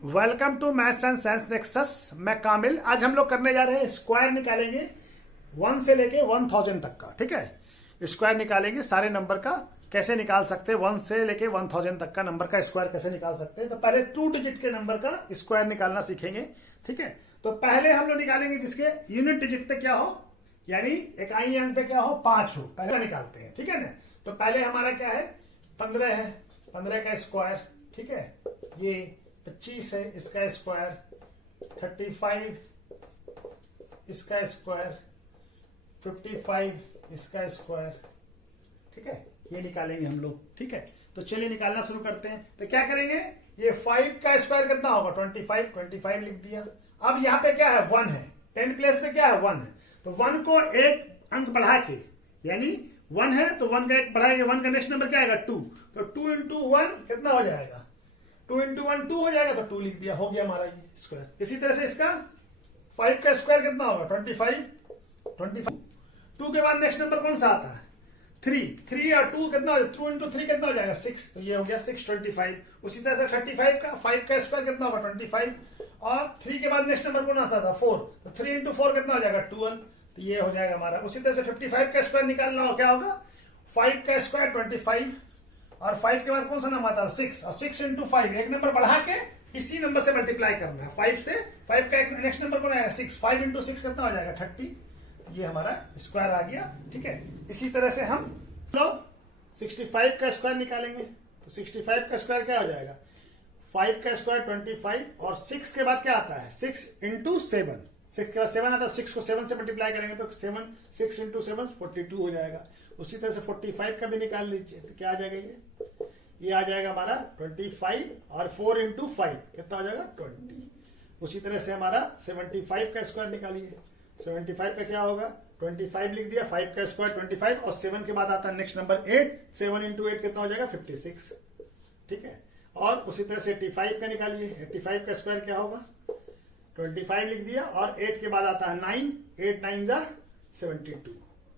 Welcome to maths and science nexus. मैं कामिल। आज हम लोग करने जा रहे हैं स्क्वायर निकालेंगे 1 से लेके 1000 तक का। ठीक है, स्क्वायर निकालेंगे सारे नंबर का। कैसे निकाल सकते हैं 1 से लेके 1000 तक का नंबर का स्क्वायर कैसे निकाल सकते हैं। तो पहले 2 डिजिट के नंबर का स्क्वायर निकालना सीखेंगे। ठीक है, तो पहले हम लोग निकालेंगे जिसके यूनिट डिजिट पे क्या हो, यानी इकाई अंक पे क्या हो, 5 हो, पहले निकालते हैं। ठीक है ना, तो पहले हमारा क्या है, 15 है, 15 का स्क्वायर। ठीक है, ये 25 है, इसका स्क्वायर 35, इसका स्क्वायर 55, इसका स्क्वायर। ठीक है, ये निकालेंगे हम लोग। ठीक है, तो चलिए निकालना शुरू करते हैं। तो क्या करेंगे, ये 5 का स्क्वायर कितना होगा, 25 लिख दिया। अब यहाँ पे क्या है, 1 है, 10 प्लेस पे क्या है, 1 है। तो 1 को एक अंक बढ़ा के, यानी 1 है तो 1 का एक बढ़ाएंगे, 1 का नेक्स्ट नंबर क्या आएगा, 2। तो 2 इंटू 1 कितना हो जाएगा, 2 इंटू 1 2 हो जाएगा, तो 2 लिख दिया, हो गया हमारा ये स्क्वायर। इसी तरह से इसका 5 का स्क्वायर कितना होगा, 25। 2 के बाद नेक्स्ट नंबर कौन सा आता है, 3 और 2 कितना हो जाएगा, 2 इंटू 3 कितना हो जाएगा, 6। तो ये हो गया 625। उसी तरह से 35 का 5 का स्क्वायर कितना होगा, 25। और 3 के बाद नेक्स्ट नंबर कौन सा था, 4। तो 3 इंटू 4 कितना हो जाएगा, 12। तो ये हो जाएगा हमारा। उसी तरह से 55 का स्क्वायर निकालना हो, क्या होगा, 5 का स्क्वायर 25 और 5 के बाद कौन सा नंबर आता है, 6। और 6 इंटू 5 एक नंबर बढ़ा के इसी नंबर से मल्टीप्लाई करना है। 5 से 5 का नेक्स्ट नंबर कौन आएगा, 6। 5 इंटू 6 कितना हो जाएगा, 30। ये हमारा स्क्वायर आ गया। ठीक है, इसी तरह से हम लोग 65 का स्क्वायर निकालेंगे। तो 65 का स्क्वायर क्या हो जाएगा, 5 का स्क्वायर 25 और 6 के बाद क्या आता है, 6 इंटू 7। 6 के बाद 7 आता है, 6 को 7 से मल्टीप्लाई करेंगे तो 6 इंटू 7 42 हो जाएगा। उसी तरह से 45 का भी निकाल लीजिए। तो क्या आ जाएगा, ये आ जाएगा हमारा 25 और 4 इंटू 5 कितना हो जाएगा, 20। उसी तरह से हमारा 75 का स्क्वायर निकालिए। 75 का क्या होगा, 25 लिख दिया, 5 का स्क्वायर 25 और 7 के बाद आता है नेक्स्ट नंबर 8। 7 इंटू 8 कितना हो जाएगा, 56। ठीक है, और उसी तरह से 85 का निकालिए। 85 का स्क्वायर क्या होगा, 25 लिख दिया और 8 के बाद आता है 9। 8 9 जा 72।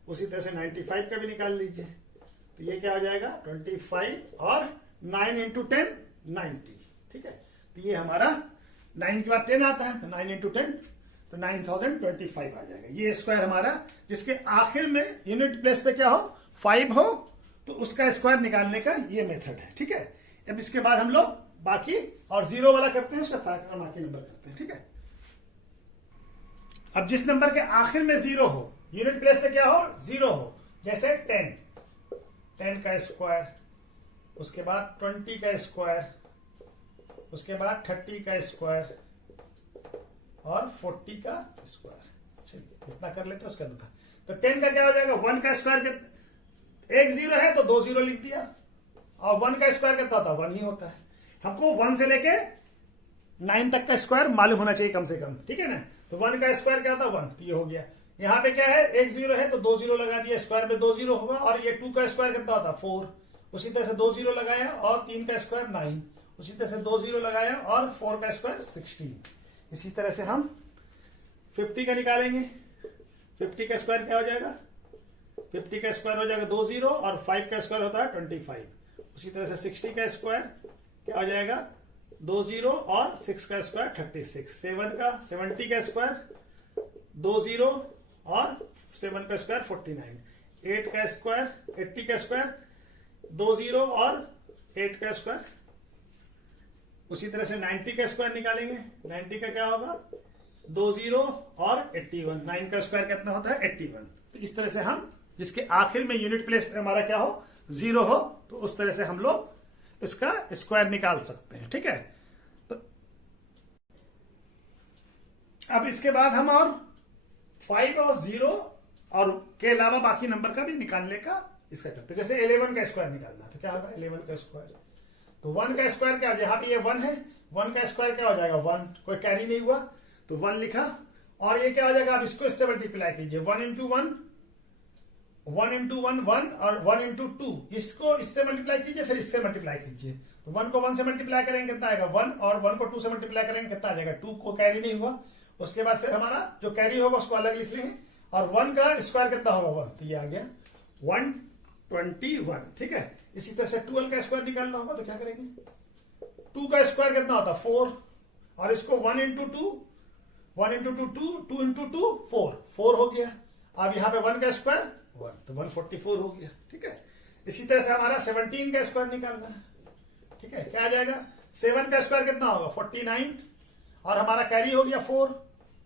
उसी तरह से 95 का भी निकाल लीजिए। तो ये क्या हो जाएगा, 25 और 9 इंटू 10 90। ठीक है, तो ये हमारा 9 के बाद 10 आता है, तो 9 इंटू 10 तो 9025 आ जाएगा। ये स्क्वायर हमारा, जिसके आखिर में यूनिट प्लेस पे क्या हो, 5 हो, तो उसका स्क्वायर निकालने का ये मेथड है। ठीक है, अब इसके बाद हम लोग बाकी और 0 वाला करते हैं, उसका बाकी नंबर करते हैं। ठीक है, अब जिस नंबर के आखिर में 0 हो, यूनिट प्लेस पे क्या हो, 0 हो, जैसे 10 का स्क्वायर, उसके बाद 20 का स्क्वायर, उसके बाद 30 का स्क्वायर और 40 का स्क्वायर। चलिए इतना कर लेते हैं, उसका था। तो 10 का क्या हो जाएगा, 1 का स्क्वायर एक 0 है तो 2 0 लिख दिया, और 1 का स्क्वायर कितना होता है, 1 ही होता है। हमको 1 से लेके 9 तक का स्क्वायर मालूम होना चाहिए कम से कम। ठीक है ना, तो 1 का स्क्वायर क्या होता है, 1। तो ये हो गया। यहाँ पे क्या है, एक 0 है तो 2 0 लगा दिया, स्क्वायर में 2 0 होगा। और ये 2 का स्क्वायर कितना होता है, 4। उसी तरह से 2 0 लगाया और 3 का स्क्वायर 9। उसी तरह से 2 0 लगाया और 4 का स्क्वायर 16। इसी तरह से हम 50 का निकालेंगे। 50 का स्क्वायर क्या हो जाएगा, 50 का स्क्वायर हो जाएगा 2 0 और 5 का स्क्वायर होता है 25। उसी तरह से 60 का स्क्वायर क्या हो जाएगा, 2 0 और 6 का स्क्वायर 36। 70 का स्क्वायर 2 0 और 7 का स्क्वायर 49। 8 का स्क्वायर 80 का स्क्वायर 2 0 और 8 का स्क्वायर। उसी तरह से 90 का स्क्वायर निकालेंगे। 90 का क्या होगा, 2 0 और 81। 9 का स्क्वायर कितना होता है, 81। तो इस तरह से हम जिसके आखिर में यूनिट प्लेस हमारा क्या हो, 0 हो, तो उस तरह से हम लोग इसका स्क्वायर निकाल सकते हैं। ठीक है, तो अब इसके बाद हम और 5 और 0 और के अलावा बाकी नंबर का भी निकालने का इसका करते हैं। जैसे 11 का स्क्वायर निकालना, तो क्या होगा 11 का स्क्वायर, तो 1 का स्क्वायर क्या, यहाँ पे ये 1 है, 1 का स्क्वायर क्या हो जाएगा, 1। कोई कैरी नहीं हुआ तो 1 लिखा। और ये क्या हो जाएगा, अब इसको इससे मल्टीप्लाई कीजिए, 1 इंटू 1 1 और 1 इंटू 2, इसको इससे मल्टीप्लाई कीजिए, फिर इससे मल्टीप्लाई कीजिए। तो 1 को 1 से मल्टीप्लाई करेंगे कितना आएगा, 1, और 1 को 2 से मल्टीप्लाई करेंगे कितना आ जाएगा, 2। को कैरी नहीं हुआ, उसके बाद फिर हमारा जो कैरी होगा उसको अलग लिख लेंगे। और 1 का स्क्वायर कितना होगा, 1। तो ये आ गया 121। ठीक है, इसी तरह से 12 का स्क्वायर निकालना होगा, तो क्या करेंगे, 2 का स्क्वायर कितना होता है, 4। और इसको 1 into two 1 into two 2, 2 into two 4 हो गया। अब यहाँ पे 1 का स्क्वायर 1, तो 144 हो गया। ठीक है, इसी तरह से हमारा 17 का स्क्वायर निकालना है। ठीक है, क्या आ जाएगा, 7 का स्क्वायर कितना होगा 49, और हमारा कैरी हो गया 4।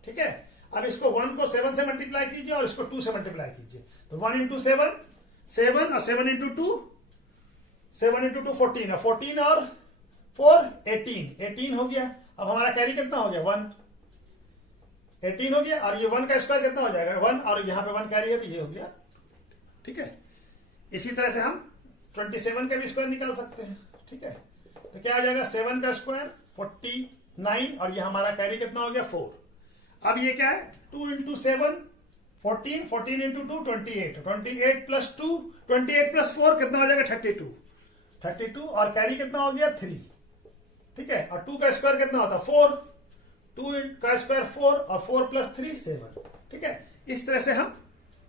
ठीक है, अब इसको 1 को 7 से मल्टीप्लाई कीजिए और इसको 2 से मल्टीप्लाई कीजिए, तो 1 इंटू 7 7 और 7 इंटू 2 7 इंटू 2 14, और 14 और 4 18 हो गया। अब हमारा कैरी कितना हो गया 1, 18 हो गया, और ये 1 का स्क्वायर कितना हो जाएगा 1, और यहाँ पे 1 कैरी है तो ये हो गया। ठीक है, इसी तरह से हम 27 का भी स्क्वायर निकाल सकते हैं। ठीक है, तो क्या आ जाएगा 7 का स्क्वायर 49, और ये हमारा कैरी कितना हो गया 4। अब ये क्या है 2 इंटू 7 14, 14 इंटू 2 28, 28 प्लस 2 28 प्लस 4 कितना हो जाएगा 32, और कैरी कितना हो गया 3। ठीक है, और 2 का स्क्वायर कितना होता है 4, 2 का स्क्वायर 4, और 4 प्लस 3 7। ठीक है, इस तरह से हम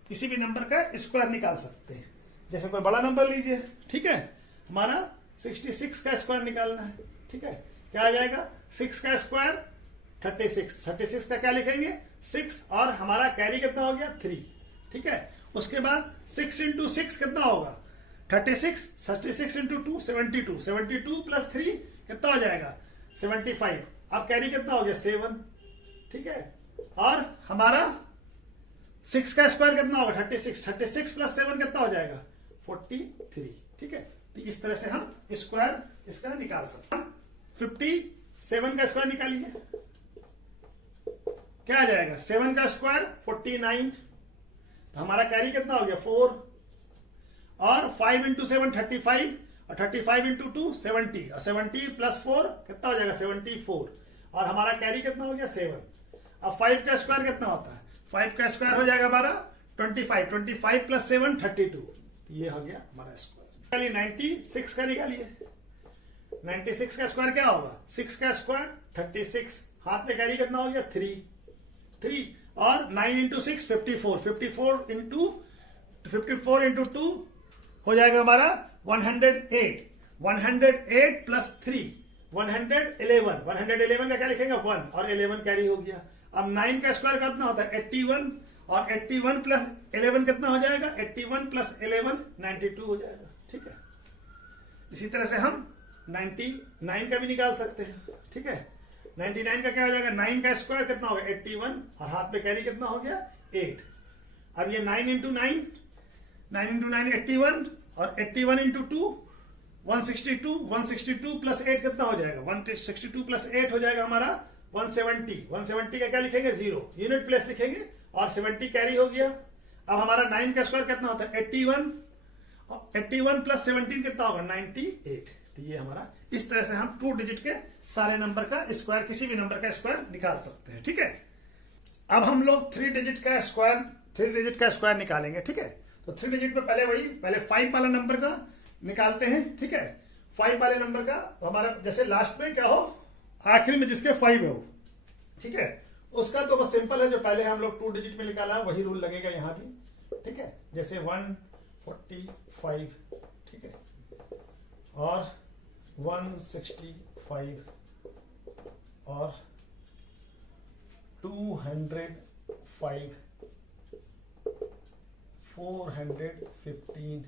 किसी भी नंबर का स्क्वायर निकाल सकते हैं। जैसे कोई बड़ा नंबर लीजिए। ठीक है, हमारा 66 का स्क्वायर निकालना है। ठीक है, क्या आ जाएगा 6 का स्क्वायर 36 का क्या लिखेंगे 6, और हमारा कैरी कितना हो गया 3। ठीक है, उसके बाद 6 इंटू 6 कितना होगा 36 इंटू 2 72 प्लस 3 कितना हो जाएगा 75। अब कैरी कितना हो गया 7। ठीक है, और हमारा 6 का स्क्वायर कितना होगा 36 प्लस 7 कितना हो जाएगा 43। ठीक है, तो इस तरह से हम स्क्वायर इसका निकाल सकते हैं। 57 का स्क्वायर निकालिए, क्या आ जाएगा 7 का स्क्वायर 49, तो हमारा कैरी कितना हो गया 4, और 5 इंटू 7 35, और 35 इंटू 2 70, और 70 प्लस 4 कितना हो जाएगा 74, और हमारा कैरी कितना हो गया 7। अब 5 का स्क्वायर कितना होता है 5 का स्क्वायर हो जाएगा हमारा 25 प्लस 7 32, ये हो गया हमारा स्क्वायर। 96 का निकालिए, 96 का स्क्वायर क्या होगा 6 का स्क्वायर 36, हाथ में कैरी कितना हो गया 3, और 9 इंटू 6 54 इंटू 2 हो जाएगा हमारा 108 प्लस 3 111 का क्या लिखेंगे 1, और 11 कैरी हो गया। अब 9 का स्क्वायर कितना होता है 81, और 81 प्लस 11 कितना हो जाएगा 81 प्लस 11 92 हो जाएगा। ठीक है, इसी तरह से हम 99 का भी निकाल सकते हैं। ठीक है, 99 का क्या हो जाएगा 9 का स्क्वायर कितना होगा 81, और हाथ में कैरी कितना हो गया 8। अब ये 9 इंटू 9 81, और 81 इंटू 2 162 प्लस 8 कितना हो जाएगा 162 प्लस 8 हो जाएगा हमारा 170 का क्या लिखेंगे 0, यूनिट प्लेस लिखेंगे, और 70 कैरी हो गया। अब हमारा 9 का स्क्वायर कितना होता है 81 प्लस 17 कितना होगा 98। तो ये हमारा, इस तरह से हम 2 डिजिट के सारे नंबर का स्क्वायर, किसी भी नंबर का स्क्वायर निकाल सकते हैं। ठीक है, अब हम लोग 3 डिजिट का स्क्वायर निकालेंगे। ठीक है, तो 3 डिजिट में पहले 5 वाला नंबर का निकालते हैं। ठीक है, 5 वाले नंबर का तो हमारा जैसे लास्ट में क्या हो आखिर में जिसके 5 है वो। ठीक है, उसका तो बस सिंपल है, जो पहले हम लोग 2 डिजिट में निकाला है वही रूल लगेगा यहाँ भी। ठीक है, जैसे 145, ठीक है, और 165, और 205, 415,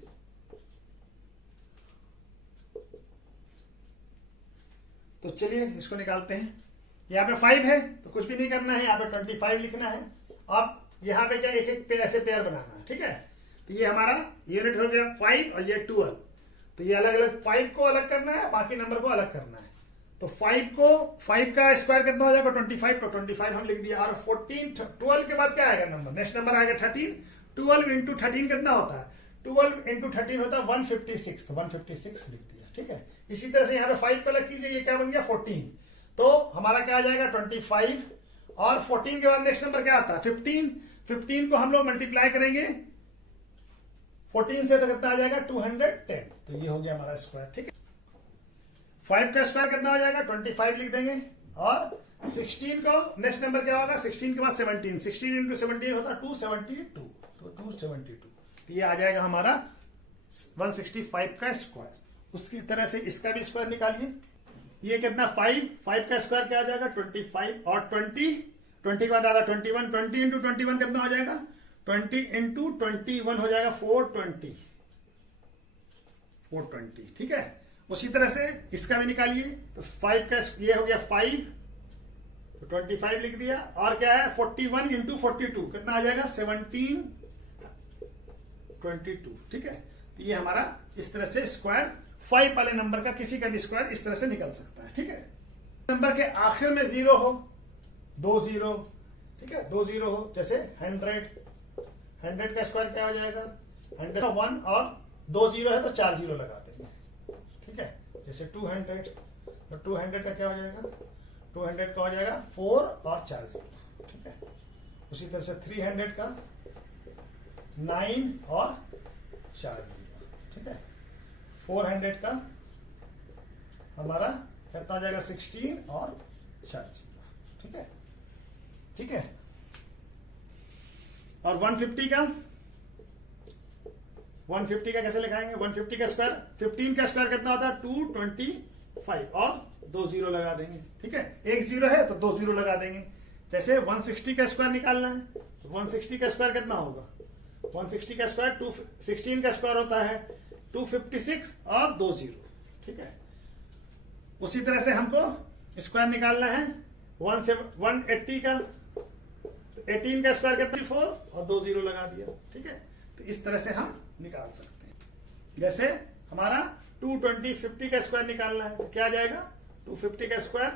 तो चलिए इसको निकालते हैं। यहाँ पे 5 है तो कुछ भी नहीं करना है, यहाँ पे 25 लिखना है। अब यहाँ पे क्या एक ऐसे पेयर बनाना है। ठीक है, तो ये हमारा यूनिट हो गया 5 और ये 12, तो ये अलग अलग 5 को अलग करना है, बाकी नंबर को अलग करना है। तो 5 का स्क्वायर कितना हो जाएगा 25, तो 25 हम लिख दिया। और 12 के बाद क्या आएगा नंबर, नेक्स्ट नंबर आएगा 13। 12 इंटू 13 कितना होता है 12 इंटू 13 होता है 156, तो 156 लिख दिया। ठीक है, इसी तरह से यहाँ पे 5 को अलग कीजिए, ये क्या बन गया 14, तो हमारा क्या आ जाएगा 25, और 14 के बाद नेक्स्ट नंबर क्या आता है 15 को हम लोग मल्टीप्लाई करेंगे 14 से, तो कितना आ जाएगा 210, तो ये हो गया हमारा स्क्वायर। ठीक है, 5 का स्क्वायर कितना हो जाएगा 25 लिख देंगे, और 16 को नेक्स्ट नंबर क्या होगा 16 के बाद 16 इंटू 17 होता है 272, तो 272, तो ये आ जाएगा हमारा 165 का स्क्वायर। उसकी तरह से इसका भी स्क्वायर निकालिए। ये कितना 5 का स्क्वायर क्या आ जाएगा 25 और 20 के बाद आता 21 20 इंटू 21 कितना हो जाएगा 20 इंटू 21 हो जाएगा 420 ठीक है। उसी तरह से इसका भी निकालिए तो 5 का ये हो गया 5 तो 25 लिख दिया और क्या है 41 इंटू 42 कितना आ जाएगा 1722 ठीक है। तो ये हमारा इस तरह से स्क्वायर 5 वाले नंबर का किसी का भी स्क्वायर इस तरह से निकल सकता है ठीक है। नंबर के आखिर में 0 हो 2 0 ठीक है 2 0 हो जैसे 100 का स्क्वायर क्या हो जाएगा 100 1 और 2 0 है तो 4 0 लगा देंगे ठीक है। जैसे 200 तो 200 का क्या हो जाएगा 200 का हो जाएगा 4 और 4 0 ठीक है। उसी तरह से 300 का 9 और 4 0 ठीक है। 400 का हमारा कितना आ जाएगा 16 और 4 0 ठीक है ठीक है। और 150 का कैसे लिखाएंगे 150 का स्क्वायर 15 का स्क्वायर कितना होता है 225 और 2 0 लगा देंगे ठीक है। एक 0 है तो 2 0 लगा देंगे। जैसे 160 का स्क्वायर निकालना है तो 160 का स्क्वायर कितना होगा 160 का स्क्वायर 16 का स्क्वायर होता है 256 और 2 0 ठीक है। उसी तरह से हमको स्क्वायर निकालना है 180 का 18 का स्क्वायर कितना 4 और 2 0 लगा दिया ठीक है। तो इस तरह से हम निकाल सकते हैं। जैसे हमारा 250 का स्क्वायर निकालना है तो क्या आ जाएगा 250 का स्क्वायर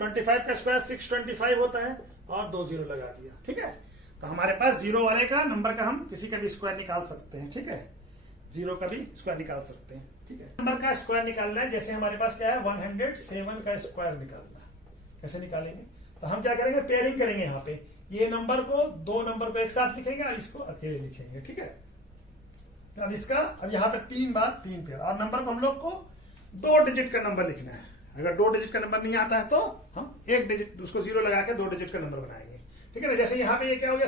25 का स्क्वायर 625 होता है और 2 0 लगा दिया ठीक है। तो हमारे पास 0 वाले का नंबर का हम किसी का भी स्क्वायर निकाल सकते हैं ठीक है। 0 का भी स्क्वायर निकाल सकते हैं ठीक है। नंबर का स्क्वायर निकालना है जैसे हमारे पास क्या है 107 का स्क्वायर निकालना है कैसे निकालेंगे तो हम क्या करेंगे पेयरिंग करेंगे। यहाँ पे ये नंबर को 2 नंबर को एक साथ लिखेंगे और इसको अकेले लिखेंगे ठीक है। तो अब इसका अब यहाँ पे 3 बार 3 पेयर और नंबर को हम लोग को 2 डिजिट का नंबर लिखना है। अगर 2 डिजिट का नंबर नहीं आता है तो हम 1 डिजिट उसको 0 लगा के 2 डिजिट का नंबर बनाएंगे ठीक है ना। जैसे यहाँ पे ये क्या हो गया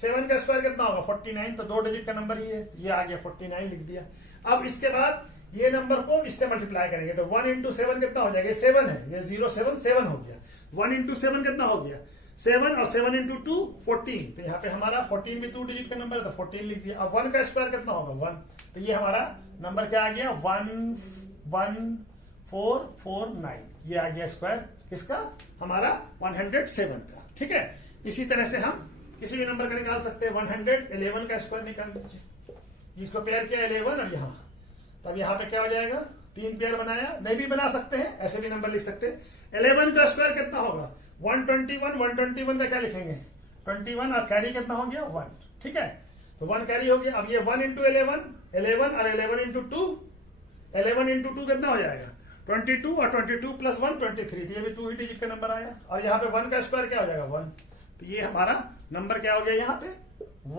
7 का स्क्वायर कितना होगा 49 तो 2 डिजिट का नंबर ही है ये आ गया 49 लिख दिया। अब इसके बाद ये नंबर को इससे मल्टीप्लाई करेंगे तो 1 इंटू 7 कितना हो जाएगा 7 है ये 0 7 7 हो गया 1 इंटू 7 कितना हो गया 7 और 7 इंटू 2 14 तो यहाँ पे हमारा 14 भी 2 डिजिट का नंबर है तो 14 लिख दिया। अब 1 का स्क्वायर कितना होगा 1 तो ये हमारा नंबर क्या आ गया 11449 ये आ गया स्क्वायर किसका हमारा 107 का ठीक है। इसी तरह से हम किसी भी नंबर का निकाल सकते हैं 111 का स्क्वायर निकाल लीजिए इसको पेयर किया 11 और यहाँ तब यहाँ पे क्या हो जाएगा 3 पेयर बनाया नहीं भी बना सकते हैं ऐसे भी नंबर लिख सकते हैं। 11 का स्क्वायर कितना होगा 121 का क्या लिखेंगे 21 और कैरी कितना हो गया 1 ठीक है। तो 1 कैरी हो गया। अब ये 1 इंटू 11 और 11 इंटू 2 11 इंटू 2 कितना हो जाएगा 22 और 22 प्लस 1 23 तो ये भी 2 ही डिजिट का नंबर आया। और यहाँ पे 1 का स्क्वायर क्या हो जाएगा 1 तो ये हमारा नंबर क्या हो गया यहाँ पे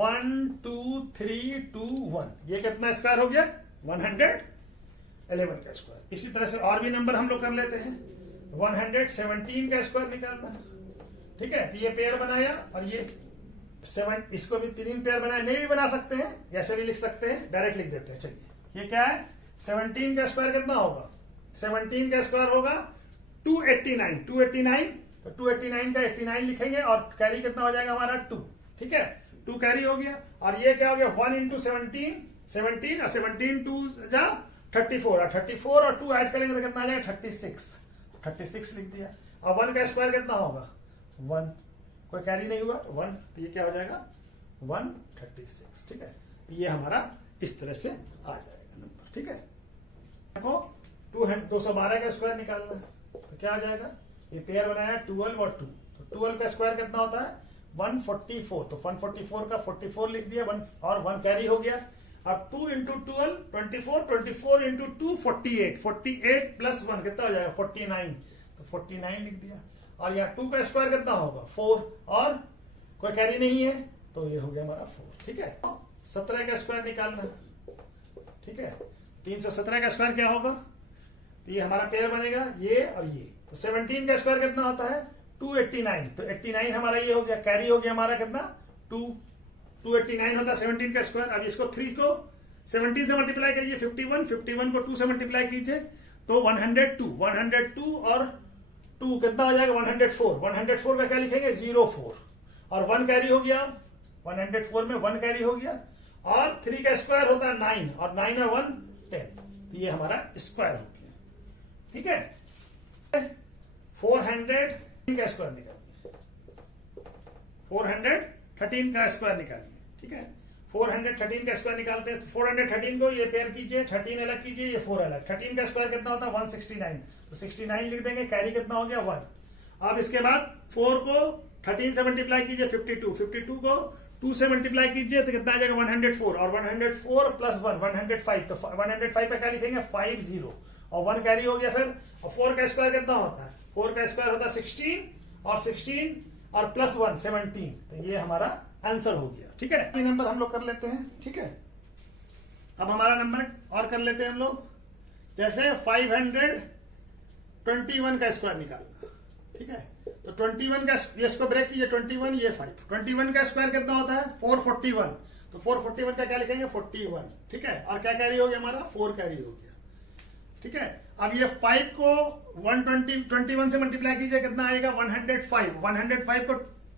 1 2 3 2 1 ये कितना स्क्वायर हो गया 111 का स्क्वायर। इसी तरह से और भी नंबर हम लोग कर लेते हैं 117 का स्क्वायर निकालना है ठीक है। तो ये पेयर बनाया और ये 7 इसको भी 3 पेयर बनाया नहीं भी बना सकते हैं ऐसे भी लिख सकते हैं डायरेक्ट लिख देते हैं। चलिए ये क्या है 17 का स्क्वायर कितना होगा 17 का स्क्वायर होगा 289 तो 289 का 89 लिखेंगे और कैरी कितना हो जाएगा हमारा 2 ठीक है 2 कैरी हो गया। और ये क्या हो गया 1 इंटू 17 और 17 2 जा 34 और 34 और 2 ऐड करेंगे तो कितना आ जाएगा 36 लिख दिया। अब 1 का स्क्वायर कितना होगा 1 कोई कैरी नहीं हुआ 1 तो ये क्या हो जाएगा 136 ठीक है। तो ये हमारा इस तरह से आ जाएगा नंबर ठीक है। देखो 212 का स्क्वायर निकालना है तो क्या आ जाएगा ये पेयर बनाया 12 और 2 तो 12 का स्क्वायर कितना होता है 144 तो 144 का 44 लिख दिया 1 और 1 कैरी हो गया। अब 2 इंटू 12 24 इंटू 2 48 प्लस 1 कितना हो जाएगा 49 तो 49 लिख दिया। और यहाँ 2 का स्क्वायर कितना होगा 4 और कोई कैरी नहीं है तो ये हो गया हमारा 4 ठीक है। 17 का स्क्वायर निकालना ठीक है 317 का स्क्वायर क्या होगा तो ये हमारा पेयर बनेगा ये और ये तो 17 का स्क्वायर कितना होता है 289 तो 89 हमारा ये हो गया कैरी हो गया हमारा कितना 289 होता है 17 का स्क्वायर। अब इसको 3 को 17 से मल्टीप्लाई करिए 51 को 2 से मल्टीप्लाई कीजिए तो 102 और 2 कितना हो जाएगा 104 का क्या लिखेंगे 04 और 1 कैरी हो गया 104 में 1 कैरी हो गया और 3 का स्क्वायर होता है 9 और 9 और 1 10 तो ये हमारा स्क्वायर हो गया। ठीक है 413 का स्क्वायर निकालिए 413 का स्क्वायर निकालिए। ठीक है 413 का स्क्वायर निकालते हैं 413 को ये पेयर कीजिए 13 अलग कीजिए ये 4 अलग 13 का स्क्वायर कितना होता है 169 तो 69 लिख देंगे कैरी कितना हो गया 1। अब इसके बाद 4 को 13 से मल्टीप्लाई कीजिए 52 को 2 से मल्टीप्लाई कीजिए तो कितना आ जाएगा 104 और 104 प्लस 1 105 तो 105 का क्या लिखेंगे 50 और 1 कैरी हो गया फिर और 4 का स्क्वायर कितना होता है 4 का स्क्वायर होता है 16 और प्लस 1 17 तो ये हमारा आंसर हो गया। ठीक है ये नंबर हम लोग कर लेते हैं। ठीक है अब हमारा नंबर और कर लेते हैं हम लोग जैसे 521 का स्क्वायर निकालना। ठीक है तो 21 का ये इसको ब्रेक कीजिए 21 ये 5 21 का स्क्वायर कितना होता है 441 तो 441 का क्या लिखेंगे 41। ठीक है और क्या कैरी हो गया हमारा 4 कैरी हो गया। ठीक है अब ये 5 को 21 से मल्टीप्लाई कीजिए कितना आएगा 105 को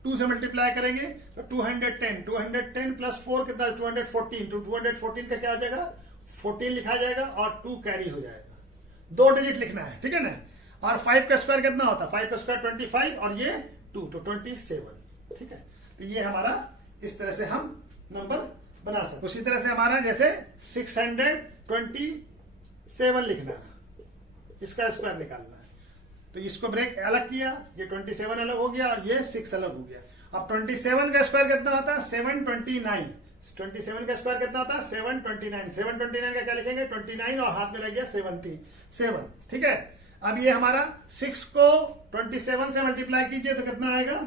2 से मल्टीप्लाई करेंगे तो 210 प्लस 4 कितना 214 तो 214 का क्या हो जाएगा 14 लिखा जाएगा और 2 कैरी हो जाएगा 2 डिजिट लिखना है। ठीक है ना और 5 का स्क्वायर कितना होता है 5 का स्क्वायर 25 और ये 2 तो 27। ठीक है तो ये हमारा इस तरह से हम नंबर बना सकते। उसी तरह से हमारा जैसे 627 लिखना है इसका स्क्वायर निकालना है तो इसको ब्रेक अलग किया ये 27 अलग हो गया और ये 6 अलग हो गया। अब 27 का स्क्वायर कितना होता है 729 27 का स्क्वायर कितना होता है 729 का क्या लिखेंगे 29 और हाथ में लग गया 77। ठीक है अब ये हमारा 6 को 27 से मल्टीप्लाई कीजिए तो कितना आएगा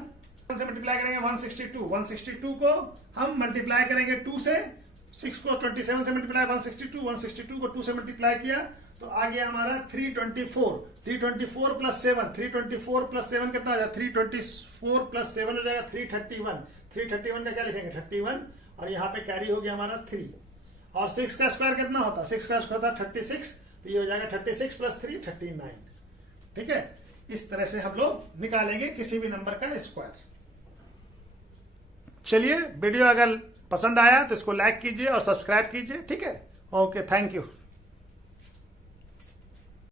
से मल्टीप्लाई करेंगे 162 को हम मल्टीप्लाई करेंगे 2 से 6 को 27 से मल्टीप्लाई 162 को 2 से मल्टीप्लाई किया तो आ गया हमारा 324 प्लस 7 कितना हो जाएगा 324 प्लस 7 हो जाएगा 331 का क्या लिखेंगे 31 और यहाँ पे कैरी हो गया हमारा 3 और 6 का स्क्वायर कितना होता है 6 का स्क्वायर होता है 36 तो ये हो जाएगा 36 प्लस 3 39। ठीक है इस तरह से हम लोग निकालेंगे किसी भी नंबर का स्क्वायर। चलिए वीडियो अगर पसंद आया तो इसको लाइक कीजिए और सब्सक्राइब कीजिए। ठीक है ओके थैंक यू।